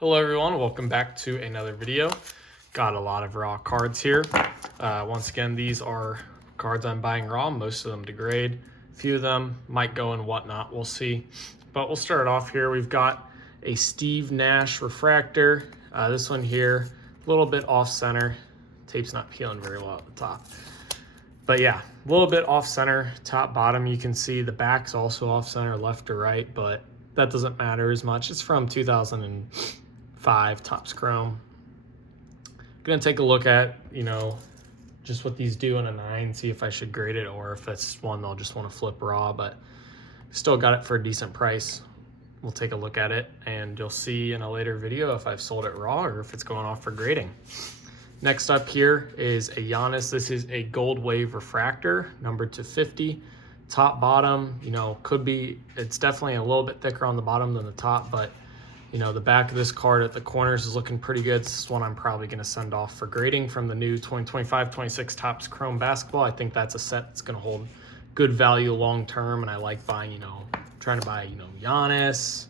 Hello everyone, welcome back to another video. Got a lot of raw cards here. Once again, these are cards I'm buying raw, most of them degrade. A few of them might go and whatnot, we'll see. But we'll start off here. We've got a Steve Nash refractor. This one here, a little bit off center. Tape's not peeling very well at the top. But yeah, a little bit off center, top, bottom. You can see the back's also off center, left or right, but that doesn't matter as much. It's from 2005 Topps Chrome. Gonna take a look at, just what these do in a 9, see if I should grade it or if it's one they'll just want to flip raw, but still got it for a decent price. We'll take a look at it and you'll see in a later video if I've sold it raw or if it's going off for grading. Next up here is a Giannis. This is a gold wave refractor, numbered to 50. Top, bottom, it's definitely a little bit thicker on the bottom than the top, but the back of this card at the corners is looking pretty good. This is one I'm probably going to send off for grading from the new 2025-26 Topps Chrome basketball. I think that's a set that's going to hold good value long term, and I like buying, trying to buy, Giannis,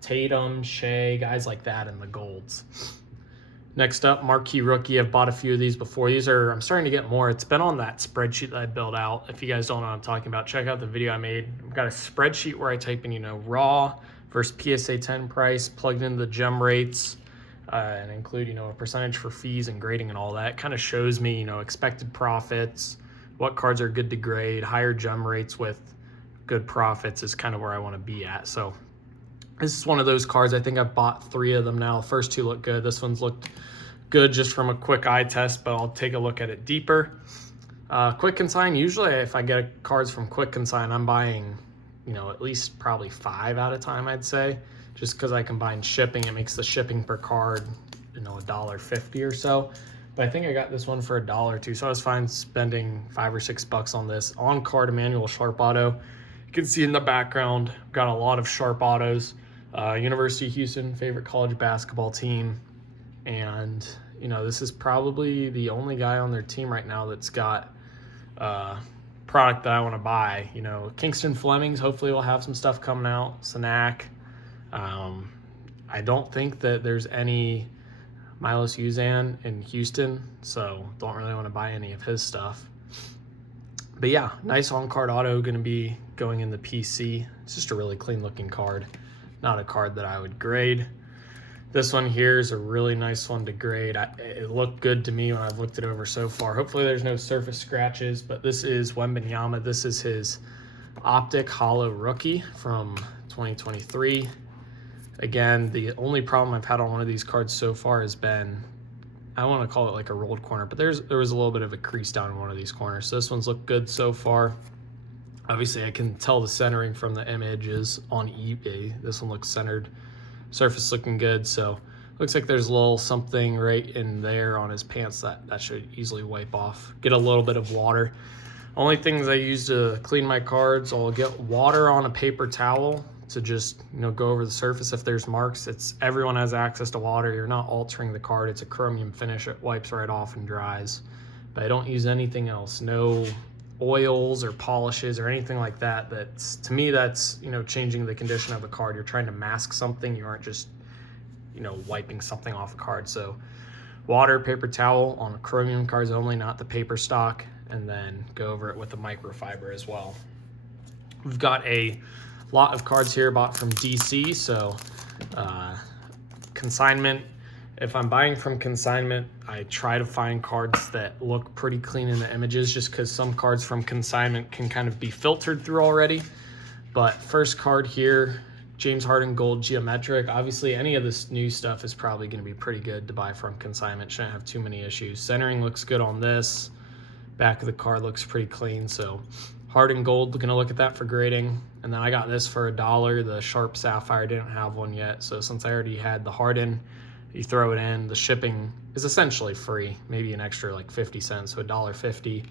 Tatum, Shea, guys like that in the golds. Next up, marquee rookie. I've bought a few of these before. I'm starting to get more. It's been on that spreadsheet that I built out. If you guys don't know what I'm talking about, check out the video I made. I've got a spreadsheet where I type in, raw versus PSA 10 price, plugged in the gem rates, and include, a percentage for fees and grading and all that. It kind of shows me, expected profits, what cards are good to grade, higher gem rates with good profits is kind of where I want to be at. So this is one of those cards. I think I've bought 3 of them now. The first 2 look good. This one's looked good just from a quick eye test, but I'll take a look at it deeper. Quick Consign, usually if I get cards from Quick Consign, I'm buying, at least probably 5 at a time, I'd say, just because I combine shipping. It makes the shipping per card, $1.50 or so. But I think I got this one for $1 too, so I was fine spending $5 or $6 on this. On card Emmanuel Sharp Auto. You can see in the background, got a lot of Sharp Autos. University of Houston, favorite college basketball team. And, this is probably the only guy on their team right now that's got product that I want to buy. Kingston Flemings, hopefully we'll have some stuff coming out. Sanak. I don't think that there's any Milos Uzan in Houston, so don't really want to buy any of his stuff. But yeah, nice on-card auto, going to be going in the PC. It's just a really clean-looking card. Not a card that I would grade. This one here is a really nice one to grade. It looked good to me when I've looked it over so far. Hopefully there's no surface scratches, but this is Wembanyama. This is his Optic Hollow Rookie from 2023. Again, the only problem I've had on one of these cards so far has been, I want to call it like a rolled corner, but there was a little bit of a crease down in one of these corners. So this one's looked good so far. Obviously, I can tell the centering from the images on eBay. This one looks centered. Surface looking good, so looks like there's a little something right in there on his pants that should easily wipe off. Get a little bit of water. Only things I use to clean my cards, I'll get water on a paper towel to just go over the surface if there's marks. Everyone has access to water. You're not altering the card. It's a chromium finish. It wipes right off and dries. But I don't use anything else. No oils or polishes or anything like that. To me that's changing the condition of a card. You're trying to mask something. You aren't just wiping something off a card. So water, paper towel on chromium cards only, not the paper stock, and then go over it with the microfiber as well. We've got a lot of cards here bought from DC, so Consignment. If I'm buying from Consignment, I try to find cards that look pretty clean in the images, just because some cards from Consignment can kind of be filtered through already. But first card here, James Harden Gold Geometric. Obviously, any of this new stuff is probably going to be pretty good to buy from Consignment. Shouldn't have too many issues. Centering looks good on this. Back of the card looks pretty clean. So Harden Gold, going to look at that for grading. And then I got this for $1. The Sharp Sapphire, didn't have one yet. So since I already had the Harden, you throw it in, the shipping is essentially free, maybe an extra like 50 cents, so $1.50.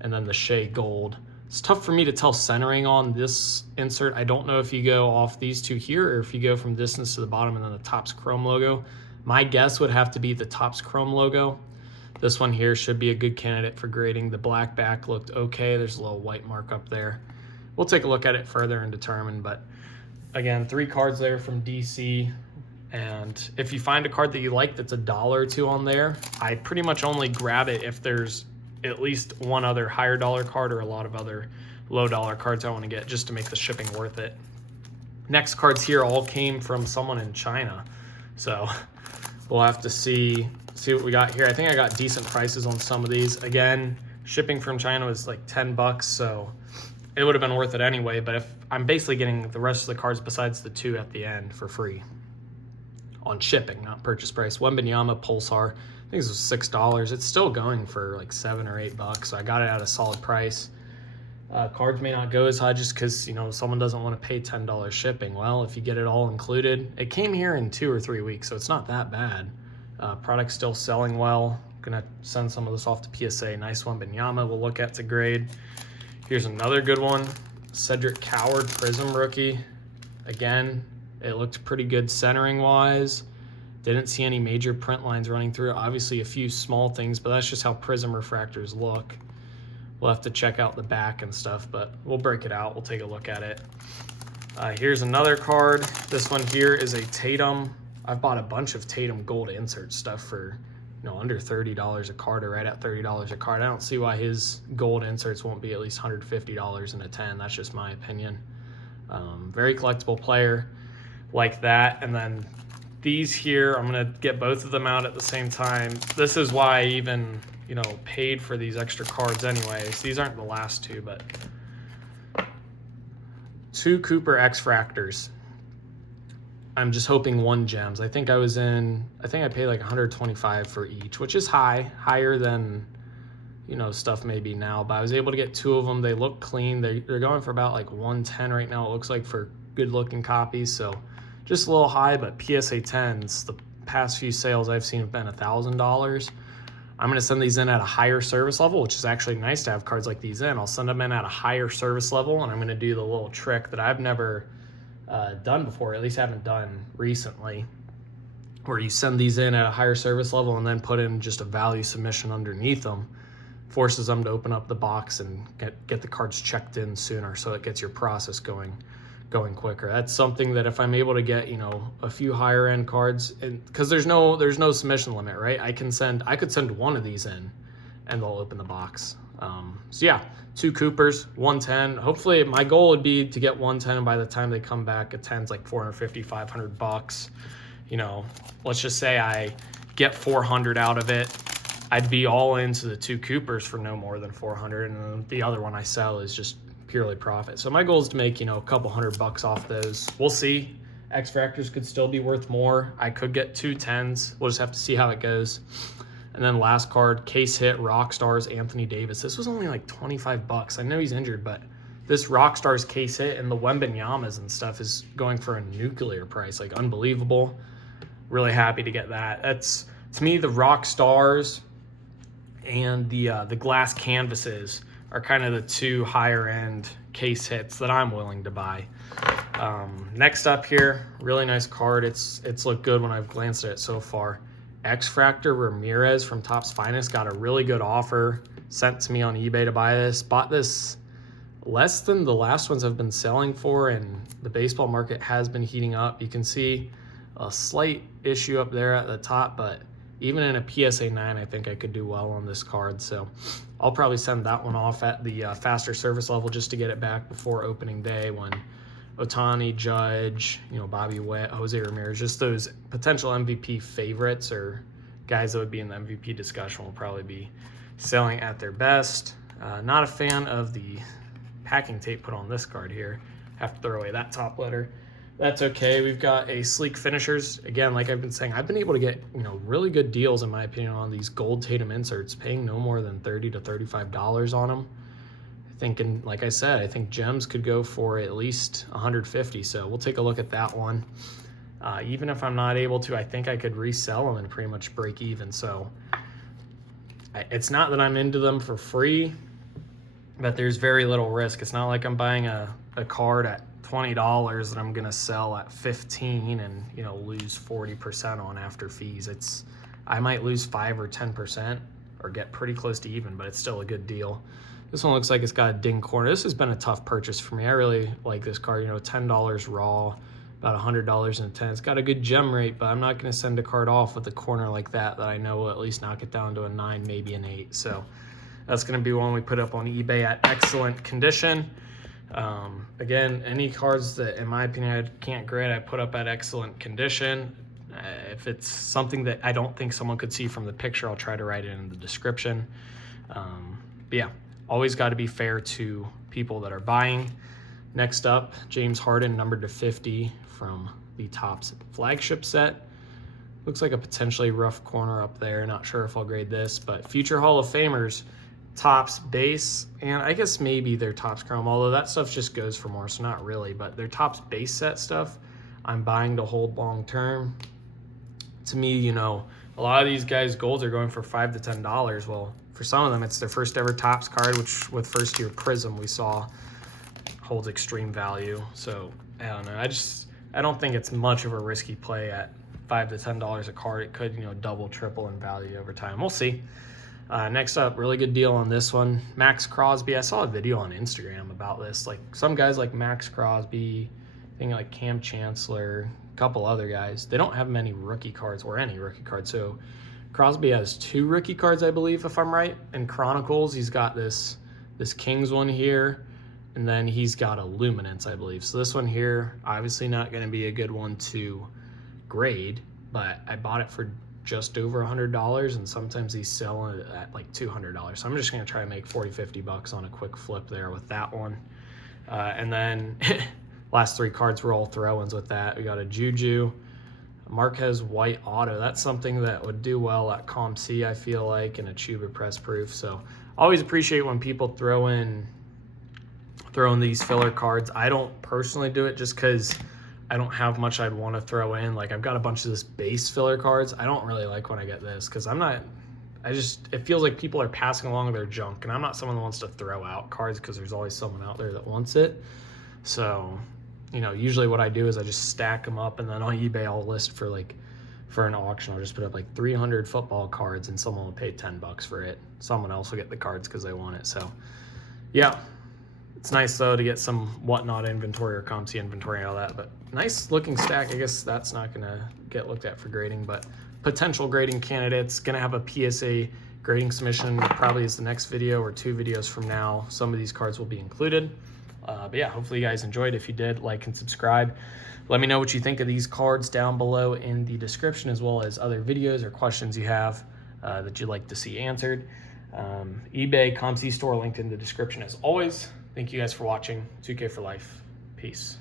And then the Shea Gold. It's tough for me to tell centering on this insert. I don't know if you go off these two here or if you go from distance to the bottom and then the Topps Chrome logo. My guess would have to be the Topps Chrome logo. This one here should be a good candidate for grading. The black back looked okay. There's a little white mark up there. We'll take a look at it further and determine, but again, 3 cards there from DC. And if you find a card that you like that's $1 or $2 on there, I pretty much only grab it if there's at least one other higher dollar card or a lot of other low dollar cards I want to get, just to make the shipping worth it. Next cards here all came from someone in China, so we'll have to see what we got here. I think I got decent prices on some of these. Again, shipping from China was like $10, so it would have been worth it anyway. But if I'm basically getting the rest of the cards besides the 2 at the end for free on shipping, not purchase price. Wembanyama Pulsar, I think this was $6. It's still going for like $7 or $8, so I got it at a solid price. Cards may not go as high just because, you know, someone doesn't want to pay $10 shipping. Well, if you get it all included, it came here in 2 or 3 weeks, so it's not that bad. Product's still selling well. Gonna send some of this off to PSA. Nice one, Wembanyama we'll look at to grade. Here's another good one, Cedric Coward Prism rookie. Again, it looked pretty good centering wise. Didn't see any major print lines running through it. Obviously a few small things, but that's just how Prism refractors look. We'll have to check out the back and stuff, but we'll break it out. We'll take a look at it. Here's another card. This one here is a Tatum. I've bought a bunch of Tatum gold insert stuff for, you know, under $30 a card, or right at $30 a card. I don't see why his gold inserts won't be at least $150 in a 10. That's just my opinion. Very collectible player like that. And then these here, I'm gonna get both of them out at the same time. This is why I even, you know, paid for these extra cards anyways. These aren't the last 2, but 2 Cooper X-Fractors. I'm just hoping 1 gems. I think I paid like $125 for each, which is higher than, you know, stuff maybe now, but I was able to get 2 of them. They look clean. They're going for about like $110 right now, it looks like, for good looking copies. So just a little high, but PSA 10s, the past few sales I've seen have been $1,000. I'm gonna send these in at a higher service level, which is actually nice to have cards like these in. I'll send them in at a higher service level, and I'm gonna do the little trick that I've never done before, at least haven't done recently, where you send these in at a higher service level and then put in just a value submission underneath them. Forces them to open up the box and get the cards checked in sooner, so it gets your process going quicker. That's something that if I'm able to get, you know, a few higher end cards, and because there's no submission limit, right? I could send 1 of these in and they'll open the box. So yeah, 2 Coopers, 110. Hopefully my goal would be to get 110, and by the time they come back, a 10's like $450, $500. You know, let's just say I get 400 out of it. I'd be all into the 2 Coopers for no more than 400, and then the other one I sell is just purely profit. So my goal is to make, you know, a couple $100 off those. We'll see. X-Fractors could still be worth more. I could get 2 10s. We'll just have to see how it goes. And then last card, case hit Rockstars Anthony Davis. This was only like $25. I know he's injured, but this Rockstars case hit and the Wembanyamas and stuff is going for a nuclear price, like unbelievable. Really happy to get that. That's, to me, the Rockstars and the glass canvases are kind of the 2 higher end case hits that I'm willing to buy. Next up here, really nice card. It's looked good when I've glanced at it so far. X-Fractor Ramirez from Topps Finest, got a really good offer sent to me on eBay to buy this. Bought this less than the last ones have been selling for, and the baseball market has been heating up. You can see a slight issue up there at the top, but even in a PSA 9, I think I could do well on this card. So I'll probably send that one off at the faster service level just to get it back before opening day, when Ohtani, Judge, you know, Bobby Witt, Jose Ramirez, just those potential MVP favorites or guys that would be in the MVP discussion will probably be selling at their best. Not a fan of the packing tape put on this card here. Have to throw away that top letter. That's okay. We've got a Sleek Finishers. Again, like I've been saying, I've been able to get, you know, really good deals in my opinion on these gold Tatum inserts, paying no more than $30 to $35 on them. Thinking, like I said, I think gems could go for at least $150, so we'll take a look at that one. Even if I'm not able to, I think I could resell them and pretty much break even. So it's not that I'm into them for free, but there's very little risk. It's not like I'm buying a card at $20 that I'm gonna sell at $15 and, you know, lose 40% on after fees. I might lose 5 or 10% or get pretty close to even, but it's still a good deal. This one looks like it's got a ding corner. This has been a tough purchase for me. I really like this card. You know, $10 raw, about $100 in a 10. It's got a good gem rate, but I'm not going to send a card off with a corner like that I know will at least knock it down to a 9, maybe an 8. So that's going to be one we put up on eBay at excellent condition. Again, any cards that, in my opinion, I can't grade, I put up at excellent condition. If it's something that I don't think someone could see from the picture, I'll try to write it in the description. But yeah, always got to be fair to people that are buying. Next up, James Harden, numbered to 50 from the Topps flagship set. Looks like a potentially rough corner up there. Not sure if I'll grade this, but future Hall of Famers, Topps base, and I guess maybe their Topps chrome, although that stuff just goes for more, so not really, but their Topps base set stuff, I'm buying to hold long term. To me, you know, a lot of these guys' golds are going for $5 to $10. Well, for some of them, it's their first ever Topps card, which with first year Prism we saw holds extreme value. So I don't know. I don't think it's much of a risky play at $5 to $10 a card. It could, you know, double, triple in value over time. We'll see. Next up, really good deal on this one. Max Crosby. I saw a video on Instagram about this. Like some guys like Max Crosby, I think like Cam Chancellor, a couple other guys, they don't have many rookie cards or any rookie cards. So Crosby has 2 rookie cards, I believe, if I'm right. In Chronicles, he's got this Kings one here, and then he's got a Luminance, I believe. So this one here, obviously not going to be a good one to grade, but I bought it for just over $100, and sometimes he's selling it at like $200. So I'm just going to try to make 40-50 bucks on a quick flip there with that one. And then last 3 cards were all throw-ins with that. We got a Juju, Marquez white auto. That's something that would do well at ComC, I feel like, and a Chuba press proof. So always appreciate when people throw in these filler cards. I don't personally do it just because I don't have much I'd want to throw in. Like I've got a bunch of this base filler cards. I don't really like when I get this because it feels like people are passing along their junk, and I'm not someone that wants to throw out cards because there's always someone out there that wants it. So, you know, usually what I do is I just stack them up, and then on eBay I'll list for an auction. I'll just put up like 300 football cards, and someone will pay $10 for it. Someone else will get the cards because they want it. So yeah, it's nice though to get some whatnot inventory or ComC inventory and all that, but nice looking stack. I guess that's not gonna get looked at for grading, but potential grading candidates. Gonna have a PSA grading submission probably is the next video or 2 videos from now. Some of these cards will be included. But yeah, hopefully you guys enjoyed. If you did, like and subscribe. Let me know what you think of these cards down below in the description, as well as other videos or questions you have that you'd like to see answered. eBay, ComC store linked in the description as always. Thank you guys for watching. 2K for life. Peace.